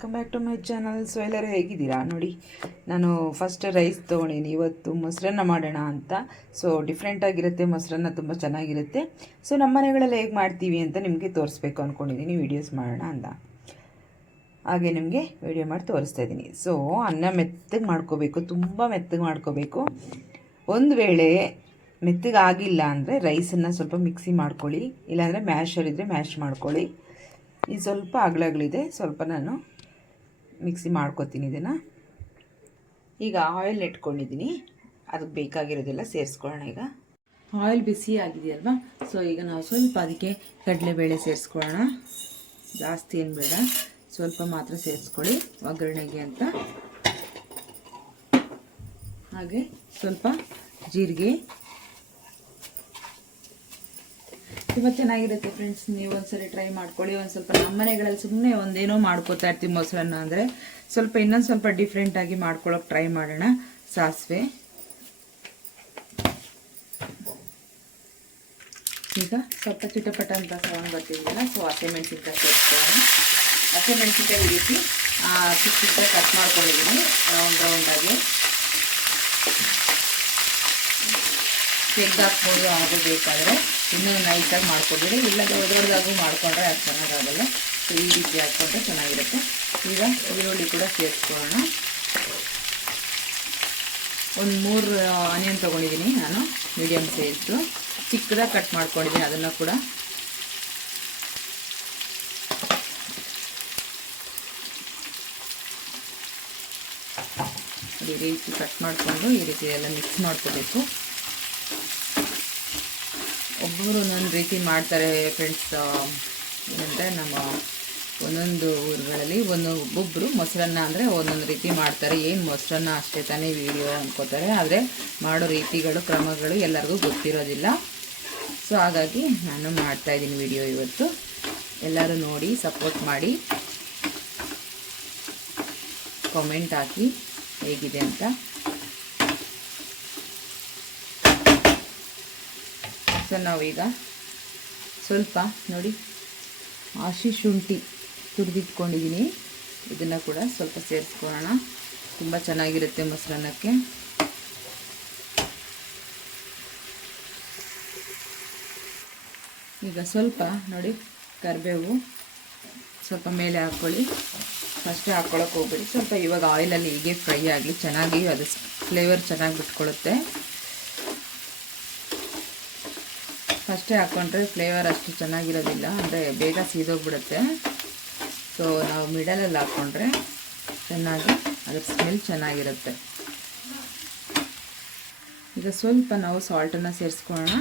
Welcome back to my channel so ಎಲ್ಲರೂ ಹೇಗಿದ್ದೀರಾ? ನೋಡಿ, ನಾನು ಫಸ್ಟ್ ರೈಸ್ ತೊಗೊಂಡಿನಿ ಇವತ್ತು ಮೊಸರನ್ನ ಮಾಡೋಣ ಅಂತ. ಸೊ ಡಿಫ್ರೆಂಟಾಗಿರುತ್ತೆ ಮೊಸರನ್ನ ತುಂಬ ಚೆನ್ನಾಗಿರುತ್ತೆ. ಸೊ ನಮ್ಮ ಮನೆಗಳಲ್ಲಿ ಹೇಗೆ ಮಾಡ್ತೀವಿ ಅಂತ ನಿಮಗೆ ತೋರಿಸ್ಬೇಕು ಅಂದ್ಕೊಂಡಿದ್ದೀನಿ ವೀಡಿಯೋಸ್ ಮಾಡೋಣ ಅಂತ. ಹಾಗೆ ನಿಮಗೆ ವಿಡಿಯೋ ಮಾಡಿ ತೋರಿಸ್ತಾ ಇದ್ದೀನಿ. ಸೊ ಅನ್ನ ಮೆತ್ತಗೆ ಮಾಡ್ಕೋಬೇಕು. ತುಂಬ ಮೆತ್ತಗೆ ಮಾಡ್ಕೋಬೇಕು. ಒಂದು ವೇಳೆ ಮೆತ್ತಗೆ ಆಗಿಲ್ಲ ಅಂದರೆ ರೈಸನ್ನು ಸ್ವಲ್ಪ ಮಿಕ್ಸಿ ಮಾಡ್ಕೊಳ್ಳಿ. ಇಲ್ಲಾಂದರೆ ಮ್ಯಾಶರ್ ಇದ್ದರೆ ಮ್ಯಾಶ್ ಮಾಡ್ಕೊಳ್ಳಿ. ಇದು ಸ್ವಲ್ಪ ಅಗಲಗಳಿದೆ ಸ್ವಲ್ಪ ನಾನು ಮಿಕ್ಸಿ ಮಾಡ್ಕೊತೀನಿ ಇದನ್ನು. ಈಗ ಆಯಿಲ್ ಇಟ್ಕೊಂಡಿದ್ದೀನಿ ಅದಕ್ಕೆ ಬೇಕಾಗಿರೋದೆಲ್ಲ ಸೇರಿಸ್ಕೊಳ್ಳೋಣ ಈಗ. ಆಯಿಲ್ ಬಿಸಿ ಆಗಿದೆಯಲ್ವಾ? ಸೊ ಈಗ ನಾವು ಸ್ವಲ್ಪ ಅದಕ್ಕೆ ಕಡಲೆಬೇಳೆ ಸೇರಿಸ್ಕೊಳ್ಳೋಣ. ಜಾಸ್ತಿ ಏನು ಬೇಡ. ಸ್ವಲ್ಪ ಮಾತ್ರ ಸೇರಿಸ್ಕೊಳ್ಳಿ. ಒಗ್ಗರಣೆಗೆ ಅಂತ. ಹಾಗೆ ಸ್ವಲ್ಪ ಜೀರಿಗೆ ತುಂಬ ಚೆನ್ನಾಗಿರುತ್ತೆ ಫ್ರೆಂಡ್ಸ್ ನೀವು ಒಂದ್ಸರಿ ಟ್ರೈ ಮಾಡ್ಕೊಳ್ಳಿ. ಒಂದು ಸ್ವಲ್ಪ ನಮ್ಮ ಮನೆಗಳಲ್ಲಿ ಸುಮ್ಮನೆ ಒಂದೇನೋ ಮಾಡ್ಕೋತಾ ಇರ್ತೀವಿ ಮೊಸರನ್ನ ಅಂದರೆ. ಸ್ವಲ್ಪ ಇನ್ನೊಂದು ಸ್ವಲ್ಪ ಡಿಫ್ರೆಂಟಾಗಿ ಮಾಡ್ಕೊಳ್ಳೋಕೆ ಟ್ರೈ ಮಾಡೋಣ. ಸಾಸಿವೆ. ಈಗ ಸ್ವಲ್ಪ ಚಿಟಪಟ ಅಂತ ಸೌಂಡ್ ಬರ್ತಿದೆಯಲ್ಲ ಸೊ ಹಸಿಮೆಣ್ಸಿನ್ಕಾಯಿ ಸೇರಿಸ್ಕೊಳ್ಳೋಣ ಹಸಿಮೆಣ್ಸಿನ್ಕಾಯಿ ಈ ರೀತಿ ಚಿಕ್ಕ ಚಿಕ್ಕ ಕಟ್ ಮಾಡ್ಕೊಂಡಿದ್ದೀನಿ ರೌಂಡ್ ರೌಂಡಾಗಿ ತೆಗ್ದಾಕ್ಬೋದು ಆಗೋ ಬೇಕಾದರೆ ಇನ್ನೂ ನೈಸಾಗಿ ಮಾಡ್ಕೊಬೇಡಿ ಇಲ್ಲ ದೊಡ್ಡ ದೊಡ್ಡದಾಗೂ ಮಾಡ್ಕೊಂಡ್ರೆ ಅದು ಚೆನ್ನಾಗಾಗಲ್ಲ. ಸೊ ಈ ರೀತಿ ಹಾಕ್ಕೊಂಡ್ರೆ ಚೆನ್ನಾಗಿರುತ್ತೆ. ಈಗ ಈರುಳ್ಳಿ ಕೂಡ ಸೇರಿಸ್ಕೊಳ್ಳೋಣ. ಒಂದು ಮೂರು ಆನಿಯನ್ ತೊಗೊಂಡಿದ್ದೀನಿ ನಾನು. ಮೀಡಿಯಮ್ ಸೈಜು ಚಿಕ್ಕದಾಗಿ ಕಟ್ ಮಾಡ್ಕೊಂಡಿದ್ದೀನಿ ಅದನ್ನು ಕೂಡ. ಈ ರೀತಿ ಕಟ್ ಮಾಡಿಕೊಂಡು ಈ ರೀತಿ ಎಲ್ಲ ಮಿಕ್ಸ್ ಮಾಡ್ಕೋಬೇಕು. ಒಬ್ಬರು ಒಂದೊಂದು ರೀತಿ ಮಾಡ್ತಾರೆ ಫ್ರೆಂಡ್ಸ್ ಏನಂದರೆ ನಮ್ಮ ಒಂದೊಂದು ಊರುಗಳಲ್ಲಿ ಒಂದು ಒಬ್ಬೊಬ್ಬರು ಮೊಸರನ್ನ ಅಂದರೆ ಒಂದೊಂದು ರೀತಿ ಮಾಡ್ತಾರೆ. ಏನು ಮೊಸರನ್ನ ಅಷ್ಟೇ ತಾನೇ ವಿಡಿಯೋ ಅಂದ್ಕೋತಾರೆ ಆದರೆ ಮಾಡೋ ರೀತಿಗಳು, ಕ್ರಮಗಳು ಎಲ್ಲರಿಗೂ ಗೊತ್ತಿರೋದಿಲ್ಲ. ಸೊ ಹಾಗಾಗಿ ನಾನು ಮಾಡ್ತಾಯಿದ್ದೀನಿ ವಿಡಿಯೋ ಇವತ್ತು. ಎಲ್ಲರೂ ನೋಡಿ ಸಪೋರ್ಟ್ ಮಾಡಿ. ಕಾಮೆಂಟ್ ಹಾಕಿ ಹೇಗಿದೆ ಅಂತ. ಸೊ ನಾವೀಗ. ಸ್ವಲ್ಪ ನೋಡಿ ಹಸಿ ಶುಂಠಿ ತುರಿದಿಟ್ಕೊಂಡಿದ್ದೀನಿ ಇದನ್ನು ಕೂಡ ಸ್ವಲ್ಪ ಸೇರಿಸ್ಕೊಳ್ಳೋಣ. ತುಂಬ ಚೆನ್ನಾಗಿರುತ್ತೆ ಮೊಸರನ್ನಕ್ಕೆ. ಈಗ ಸ್ವಲ್ಪ ನೋಡಿ, ಕರಿಬೇವು ಸ್ವಲ್ಪ ಮೇಲೆ ಹಾಕ್ಕೊಳ್ಳಿ ಫಸ್ಟೇ ಹಾಕ್ಕೊಳಕ್ಕೆ ಹೋಗ್ಬಿಡಿ. ಸ್ವಲ್ಪ ಇವಾಗ ಆಯಿಲಲ್ಲಿ ಹೀಗೆ ಫ್ರೈ ಆಗಲಿ, ಚೆನ್ನಾಗಿ ಅದು ಫ್ಲೇವರ್ ಚೆನ್ನಾಗಿ ಬಿಟ್ಕೊಳ್ಳುತ್ತೆ ಫಸ್ಟೇ ಹಾಕ್ಕೊಂಡ್ರೆ ಫ್ಲೇವರ್ ಅಷ್ಟು ಚೆನ್ನಾಗಿರೋದಿಲ್ಲ, ಅಂದರೆ ಬೇಗ ಸೀದೋಗ್ಬಿಡುತ್ತೆ. ಸೊ ನಾವು ಮಿಡಲಲ್ಲಿ ಹಾಕ್ಕೊಂಡ್ರೆ ಚೆನ್ನಾಗಿ ಅದರ ಸ್ಮೆಲ್ ಚೆನ್ನಾಗಿರುತ್ತೆ. ಈಗ ಸ್ವಲ್ಪ ನಾವು ಸಾಲ್ಟನ್ನು ಸೇರಿಸ್ಕೊಳ್ಳೋಣ.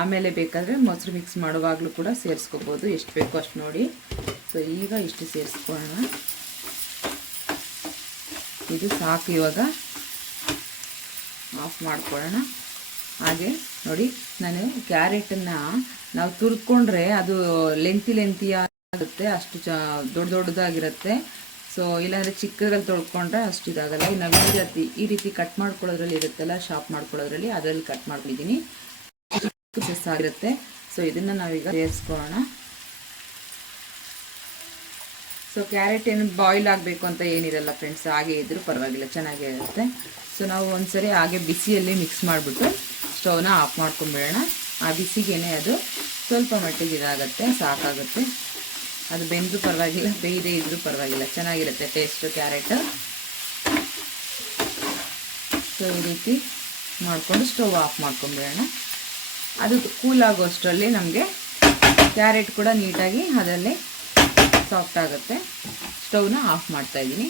ಆಮೇಲೆ ಬೇಕಾದರೆ ಮೊಸರು ಮಿಕ್ಸ್ ಮಾಡುವಾಗಲೂ ಕೂಡ ಸೇರಿಸ್ಕೋಬೋದು. ಎಷ್ಟು ಬೇಕೋ ಅಷ್ಟು ನೋಡಿ. ಸೊ ಈಗ ಇಷ್ಟು ಸೇರಿಸ್ಕೊಳ್ಳೋಣ. ಇದು ಸಾಕು ಇವಾಗ. ಆಫ್ ಮಾಡ್ಕೊಳ್ಳೋಣ. ಹಾಗೆ ನೋಡಿ, ನಾನು ಕ್ಯಾರೆಟನ್ನು ನಾವು ತುರ್ಕೊಂಡ್ರೆ ಅದು ಲೆಂತಿ ಲೆಂತಿಯ ಆಗುತ್ತೆ, ಅಷ್ಟು ಚ ದೊಡ್ಡ ದೊಡ್ಡದಾಗಿರುತ್ತೆ. ಸೊ ಇಲ್ಲಾಂದರೆ ಚಿಕ್ಕದ್ರಲ್ಲಿ ತೊಳ್ಕೊಂಡ್ರೆ ಅಷ್ಟು ಇದಾಗಲ್ಲ. ನಾವು ಈ ರೀತಿ ಈ ರೀತಿ ಕಟ್ ಮಾಡ್ಕೊಳ್ಳೋದ್ರಲ್ಲಿ ಇರುತ್ತಲ್ಲ ಶಾಪ್ ಮಾಡ್ಕೊಳ್ಳೋದ್ರಲ್ಲಿ ಅದರಲ್ಲಿ ಕಟ್ ಮಾಡ್ಕೊಂಡಿದ್ದೀನಿ ಚಿಕ್ಕ ಆಗಿರುತ್ತೆ. ಸೊ ಇದನ್ನು ನಾವೀಗ ಸೇರಿಸ್ಕೊಳ್ಳೋಣ ಸೊ ಕ್ಯಾರೆಟ್ ಏನು ಬಾಯ್ಲ್ ಆಗಬೇಕು ಅಂತ ಏನಿರಲ್ಲ ಫ್ರೆಂಡ್ಸ್ ಹಾಗೆ ಇದ್ದರೂ ಪರವಾಗಿಲ್ಲ ಚೆನ್ನಾಗೇ ಇರುತ್ತೆ ಸೊ ನಾವು ಒಂದ್ಸರಿ ಹಾಗೆ ಬಿಸಿಯಲ್ಲಿ ಮಿಕ್ಸ್ ಮಾಡಿಬಿಟ್ಟು ಸ್ಟೌವ್ನ ಆಫ್ ಮಾಡ್ಕೊಂಬಿಡೋಣ. ಆ ಬಿಸಿಗೇನೆ ಅದು ಸ್ವಲ್ಪ ಮಟ್ಟಿಗೆ ಇದಾಗುತ್ತೆ, ಸಾಕಾಗುತ್ತೆ. ಅದು ಬೆಂದರೂ ಪರವಾಗಿಲ್ಲ, ಬೇಯದೇ ಇದ್ದರೂ ಪರವಾಗಿಲ್ಲ, ಚೆನ್ನಾಗಿರುತ್ತೆ ಟೇಸ್ಟು ಕ್ಯಾರೆಟ್ ಸೊ ಈ ರೀತಿ ಮಾಡಿಕೊಂಡು ಸ್ಟೌವ್ ಆಫ್ ಮಾಡ್ಕೊಂಬಿಡೋಣ. ಅದು ಕೂಲ್ ಆಗೋಷ್ಟರಲ್ಲಿ ನಮಗೆ ಕ್ಯಾರೆಟ್ ಕೂಡ ನೀಟಾಗಿ ಅದರಲ್ಲಿ ಸಾಫ್ಟ್ ಆಗುತ್ತೆ. ಸ್ಟವ್ನ ಆಫ್ ಮಾಡ್ತಾ ಇದ್ದೀನಿ.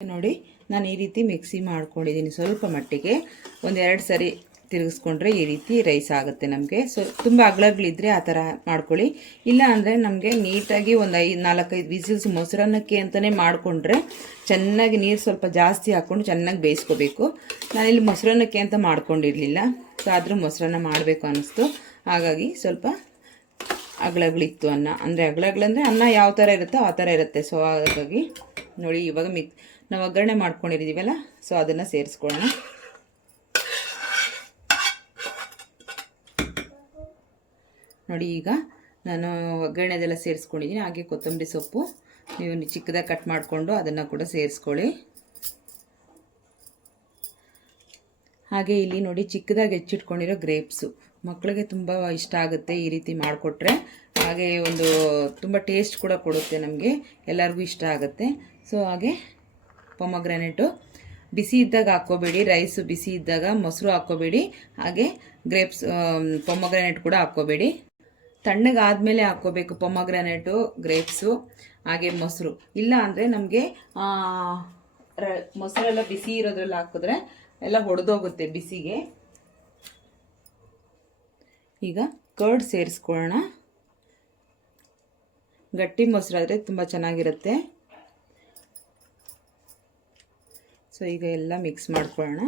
ನೋಡಿ, ನಾನು ಈ ರೀತಿ ಮಿಕ್ಸಿ ಮಾಡ್ಕೊಂಡಿದ್ದೀನಿ. ಸ್ವಲ್ಪ ಮಟ್ಟಿಗೆ ಒಂದೆರಡು ಸರಿ ತಿರುಗಿಸ್ಕೊಂಡ್ರೆ ಈ ರೀತಿ ರೈಸ್ ಆಗುತ್ತೆ ನಮಗೆ. ಸೊ ತುಂಬ ಅಗ್ಳಗಳಿದ್ರೆ ಆ ಥರ ಮಾಡ್ಕೊಳ್ಳಿ. ಇಲ್ಲ ಅಂದರೆ ನಮಗೆ ನೀಟಾಗಿ ಒಂದು ಐದು, ನಾಲ್ಕೈದು ವಿಸಿಲ್ಸ್ ಮೊಸರನ್ನಕ್ಕೆ ಅಂತಲೇ ಮಾಡಿಕೊಂಡ್ರೆ ಚೆನ್ನಾಗಿ ನೀರು ಸ್ವಲ್ಪ ಜಾಸ್ತಿ ಹಾಕ್ಕೊಂಡು ಚೆನ್ನಾಗಿ ಬೇಯಿಸ್ಕೋಬೇಕು. ನಾನಿಲ್ಲಿ ಮೊಸರನ್ನಕ್ಕೆ ಅಂತ ಮಾಡ್ಕೊಂಡಿರಲಿಲ್ಲ. ಸೊ ಆದರೂ ಮೊಸರನ್ನ ಮಾಡಬೇಕು ಅನ್ನಿಸ್ತು ಹಾಗಾಗಿ ಸ್ವಲ್ಪ ಅಗಳಗಳಿತ್ತು ಅನ್ನ. ಅಂದರೆ ಅಗಳಗಳಂದರೆ ಅನ್ನ ಯಾವ ಥರ ಇರುತ್ತೋ ಆ ಥರ ಇರುತ್ತೆ. ಸೊ ಹಾಗಾಗಿ ನೋಡಿ, ಇವಾಗ ಮಿಕ್ ನಾವು ಒಗ್ಗರಣೆ ಮಾಡ್ಕೊಂಡಿದ್ದೀವಲ್ಲ ಸೊ ಅದನ್ನು ಸೇರಿಸ್ಕೊಳ್ಳೋಣ. ನೋಡಿ, ಈಗ ನಾನು ಒಗ್ಗರಣೆದೆಲ್ಲ ಸೇರಿಸ್ಕೊಂಡಿದ್ದೀನಿ. ಹಾಗೆ ಕೊತ್ತಂಬರಿ ಸೊಪ್ಪು. ನೀವು ಚಿಕ್ಕದಾಗಿ ಕಟ್ ಮಾಡಿಕೊಂಡು ಅದನ್ನು ಕೂಡ ಸೇರಿಸ್ಕೊಳ್ಳಿ. ಹಾಗೆ ಇಲ್ಲಿ ನೋಡಿ, ಚಿಕ್ಕದಾಗಿ ಹೆಚ್ಚಿಟ್ಕೊಂಡಿರೋ ಗ್ರೇಪ್ಸು. ಮಕ್ಕಳಿಗೆ ತುಂಬ ಇಷ್ಟ ಆಗುತ್ತೆ ಈ ರೀತಿ ಮಾಡಿಕೊಟ್ರೆ. ಹಾಗೆ ಒಂದು ತುಂಬ ಟೇಸ್ಟ್ ಕೂಡ ಕೊಡುತ್ತೆ ನಮಗೆ, ಎಲ್ಲರಿಗೂ ಇಷ್ಟ ಆಗುತ್ತೆ. ಸೊ ಹಾಗೆ ಪೊಮಗ್ರಾನೇಟು ಬಿಸಿ ಇದ್ದಾಗ ಹಾಕ್ಕೋಬೇಡಿ ರೈಸು ಬಿಸಿ ಇದ್ದಾಗ ಮೊಸರು ಹಾಕ್ಕೋಬೇಡಿ, ಹಾಗೆ ಗ್ರೇಪ್ಸ್ ಪೊಮಗ್ರಾನೇಟ್ ಕೂಡ ಹಾಕ್ಕೋಬೇಡಿ. ತಣ್ಣಗಾದಮೇಲೆ ಹಾಕ್ಕೋಬೇಕು ಪೊಮಗ್ರಾನೇಟು ಗ್ರೇಪ್ಸು ಹಾಗೆ ಮೊಸರು. ಇಲ್ಲ ಅಂದರೆ ನಮಗೆ ಮೊಸರೆಲ್ಲ ಬಿಸಿ ಇರೋದ್ರಲ್ಲಿ ಹಾಕಿದ್ರೆ ಎಲ್ಲ ಹೊಡೆದೋಗುತ್ತೆ ಬಿಸಿಗೆ. ಈಗ ಕರ್ಡ್ ಸೇರಿಸ್ಕೊಳ್ಳೋಣ. ಗಟ್ಟಿ ಮೊಸರಾದರೆ ತುಂಬ ಚೆನ್ನಾಗಿರುತ್ತೆ. ಸೊ ಈಗ ಎಲ್ಲ ಮಿಕ್ಸ್ ಮಾಡ್ಕೊಳ್ಳೋಣ.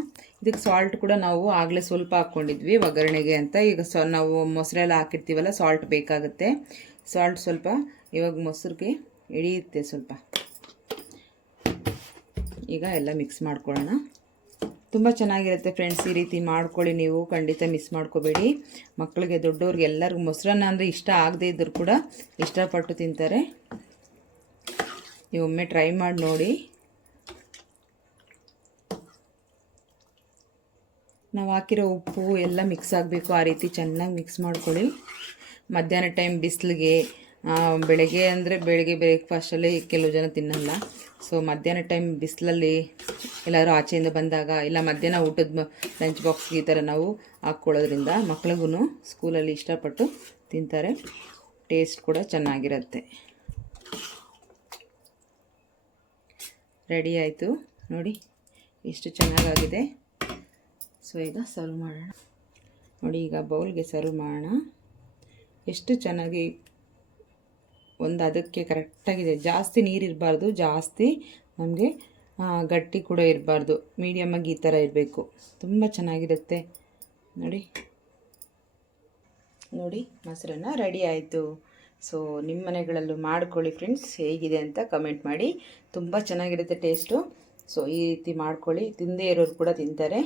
ಇದಕ್ಕೆ ಸಾಲ್ಟ್ ಕೂಡ ನಾವು ಆಗಲೇ ಸ್ವಲ್ಪ ಹಾಕ್ಕೊಂಡಿದ್ವಿ ಒಗ್ಗರಣೆಗೆ ಅಂತ. ಈಗ ಸೊ, ನಾವು ಮೊಸರೆಲ್ಲ ಹಾಕಿರ್ತೀವಲ್ಲ ಸಾಲ್ಟ್ ಬೇಕಾಗುತ್ತೆ. ಸಾಲ್ಟ್ ಸ್ವಲ್ಪ ಇವಾಗ ಮೊಸರಿಗೆ ಹಿಡಿಯುತ್ತೆ ಸ್ವಲ್ಪ. ಈಗ ಎಲ್ಲ ಮಿಕ್ಸ್ ಮಾಡ್ಕೊಳ್ಳೋಣ. ತುಂಬ ಚೆನ್ನಾಗಿರುತ್ತೆ ಫ್ರೆಂಡ್ಸ್ ಈ ರೀತಿ ಮಾಡ್ಕೊಳ್ಳಿ ನೀವು. ಖಂಡಿತ ಮಿಸ್ ಮಾಡ್ಕೋಬೇಡಿ. ಮಕ್ಕಳಿಗೆ, ದೊಡ್ಡವ್ರಿಗೆ ಎಲ್ಲರಿಗೂ ಮೊಸರನ್ನ ಅಂದರೆ ಇಷ್ಟ ಆಗದೇ ಇದ್ದರೂ ಕೂಡ ಇಷ್ಟಪಟ್ಟು ತಿಂತಾರೆ. ನೀವು ಒಮ್ಮೆ ಟ್ರೈ ಮಾಡಿ ನೋಡಿ. ನಾವು ಹಾಕಿರೋ ಉಪ್ಪು ಎಲ್ಲ ಮಿಕ್ಸ್ ಆಗಬೇಕು. ಆ ರೀತಿ ಚೆನ್ನಾಗಿ ಮಿಕ್ಸ್ ಮಾಡ್ಕೊಳ್ಳಿ. ಮಧ್ಯಾಹ್ನ ಟೈಮ್ ಬಿಸಿಲಿಗೆ ಬೆಳಗ್ಗೆ ಅಂದರೆ ಬೆಳಗ್ಗೆ ಬ್ರೇಕ್ಫಾಸ್ಟಲ್ಲಿ ಕೆಲವು ಜನ ತಿನ್ನಲ್ಲ. ಸೊ ಮಧ್ಯಾಹ್ನ ಟೈಮ್ ಬಿಸಿಲಲ್ಲಿ ಎಲ್ಲರೂ ಆಚೆಯಿಂದ ಬಂದಾಗ ಇಲ್ಲ ಮಧ್ಯಾಹ್ನ ಊಟದ ಲಂಚ್ ಬಾಕ್ಸ್ಗೆ ಈ ಥರ ನಾವು ಹಾಕ್ಕೊಳ್ಳೋದ್ರಿಂದ ಮಕ್ಳಿಗೂ ಸ್ಕೂಲಲ್ಲಿ ಇಷ್ಟಪಟ್ಟು ತಿಂತಾರೆ. ಟೇಸ್ಟ್ ಕೂಡ ಚೆನ್ನಾಗಿರುತ್ತೆ. ರೆಡಿ ಆಯಿತು? ನೋಡಿ, ಎಷ್ಟು ಚೆನ್ನಾಗಾಗಿದೆ. ಸೊ ಈಗ ಸರ್ವ್ ಮಾಡೋಣ. ನೋಡಿ, ಈಗ ಬೌಲ್ಗೆ ಸರ್ವ್ ಮಾಡೋಣ. ಎಷ್ಟು ಚೆನ್ನಾಗಿ ಒಂದು ಅದಕ್ಕೆ ಕರೆಕ್ಟಾಗಿದೆ. ಜಾಸ್ತಿ ನೀರು ಇರಬಾರ್ದು, ಜಾಸ್ತಿ ನಮಗೆ ಗಟ್ಟಿ ಕೂಡ ಇರಬಾರ್ದು. ಮೀಡಿಯಮಾಗಿ ಈ ಥರ ಇರಬೇಕು. ತುಂಬ ಚೆನ್ನಾಗಿರುತ್ತೆ. ನೋಡಿ. ನೋಡಿ, ಮೊಸರನ್ನ ರೆಡಿ ಆಯಿತು. ಸೊ ನಿಮ್ಮ ಮನೆಗಳಲ್ಲೂ ಮಾಡ್ಕೊಳ್ಳಿ ಫ್ರೆಂಡ್ಸ್ ಹೇಗಿದೆ ಅಂತ ಕಮೆಂಟ್ ಮಾಡಿ. ತುಂಬ ಚೆನ್ನಾಗಿರುತ್ತೆ ಟೇಸ್ಟು ಸೊ ಈ ರೀತಿ ಮಾಡ್ಕೊಳ್ಳಿ. ತಿಂದೇ ಇರೋರು ಕೂಡ ತಿಂತಾರೆ.